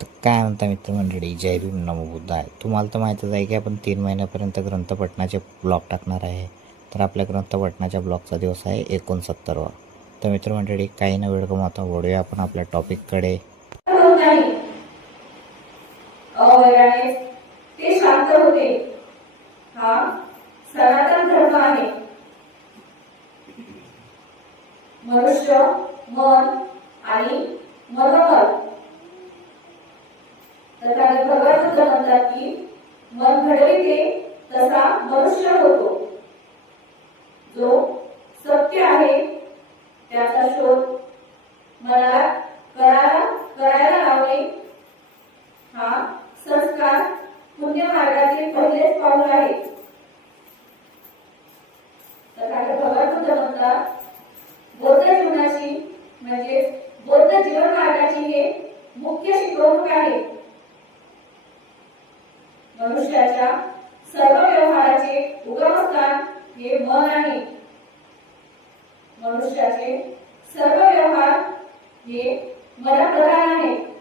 तर काय म्हणता मित्रमंडळी? जय भीम नमो बुद्ध आहे तुम्हाला तर माहीतच आहे की आपण तीन महिन्यापर्यंत ग्रंथपठणाचे ब्लॉग टाकणार आहे. तर आपल्या ग्रंथपठणाच्या ब्लॉगचा दिवस आहे एकोणसत्तरवा. तर मित्रमंडळी काही न वेळ गमावता वळूया आपण आपल्या टॉपिककडे. ते शांत होते. हा? सनातन धर्म आहे. मनुष्य मन आणि मनोबल. तथागत भगवान बुद्ध म्हणतात की मन घडविते तसा मनुष्य होतो. जो सत्य आहे त्याचा शोध मला करायला करायला लावणे हा संस्कार पुण्य मार्गाचे पहिलेच पाऊल आहे. तथागत भगवान बुद्ध म्हणतात बौद्ध जीवनाची म्हणजे बौद्ध जीवन मार्गाची हे मुख्य शिकवणूक आहे. मनुष्याच्या सर्व व्यवहाराचे उगमस्थान हे मन आहे. मनुष्याचे सर्व व्यवहार हे मनाप्रधान आहे.